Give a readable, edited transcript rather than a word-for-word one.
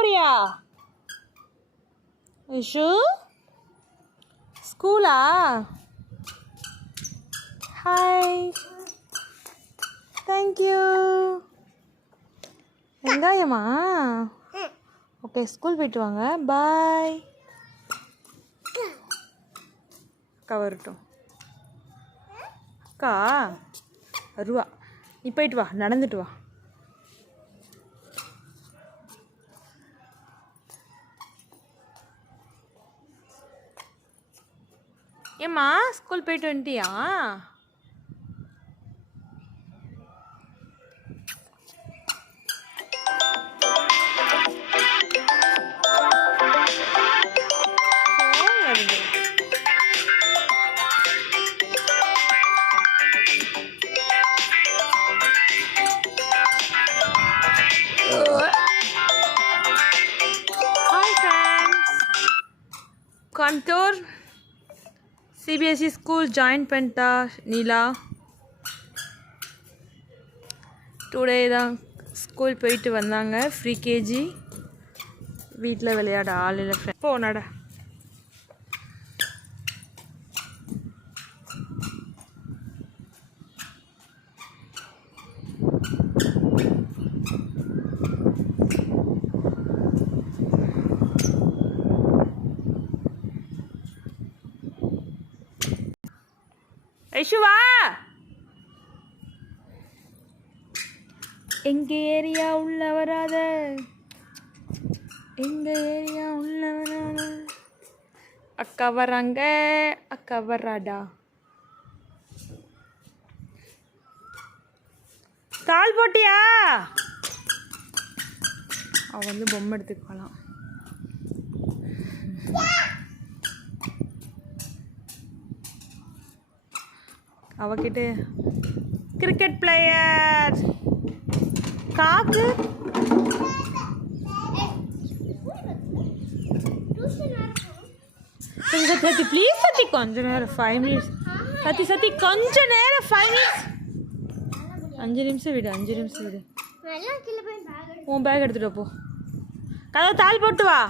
போறியா ஐஷு? ஸ்கூலா? Hi, thank you. வெங்காயமா? ஓகே, ஸ்கூல் போயிட்டு வாங்க. பாய். அக்கா வரட்டும். அக்கா வருவா. நீ போயிட்டு வா, நடந்துட்டு வா. ஏம்மா ஸ்கூல் போயிட்டு வந்துட்டியா? Hi friends, Coimbatore CBSE school join பண்ணிட்டா நீலா. டுடே தான் ஸ்கூல் போயிட்டு வந்தாங்க. Pre KG. வீட்டில் விளையாட ஆள் இல்லை. ஃப்ரெண்ட் போ நட. ஐஷுவா, எங்க ஏரியா உள்ள வராத, எங்க ஏரியா உள்ள வராத. அக்கா வராங்க, அக்கா வராடா. தாள் போட்டியா? அவ வந்து பொம்மை எடுத்துக்கலாம். அவகிட்ட கிரிக்கெட் பிளேயர் காக்கு. சத்தி ப்ளீஸ் சத்தி கொஞ்ச நேரம் 5 மினிட்ஸ். சத்தி சத்தி கொஞ்ச நேரம் 5 மினிட்ஸ். 5 நிமிஷம் விடு, 5 நிமிஷம் விடு. உன் பேக் எடுத்துட்டு போ. கதவை தாள் போட்டு வா.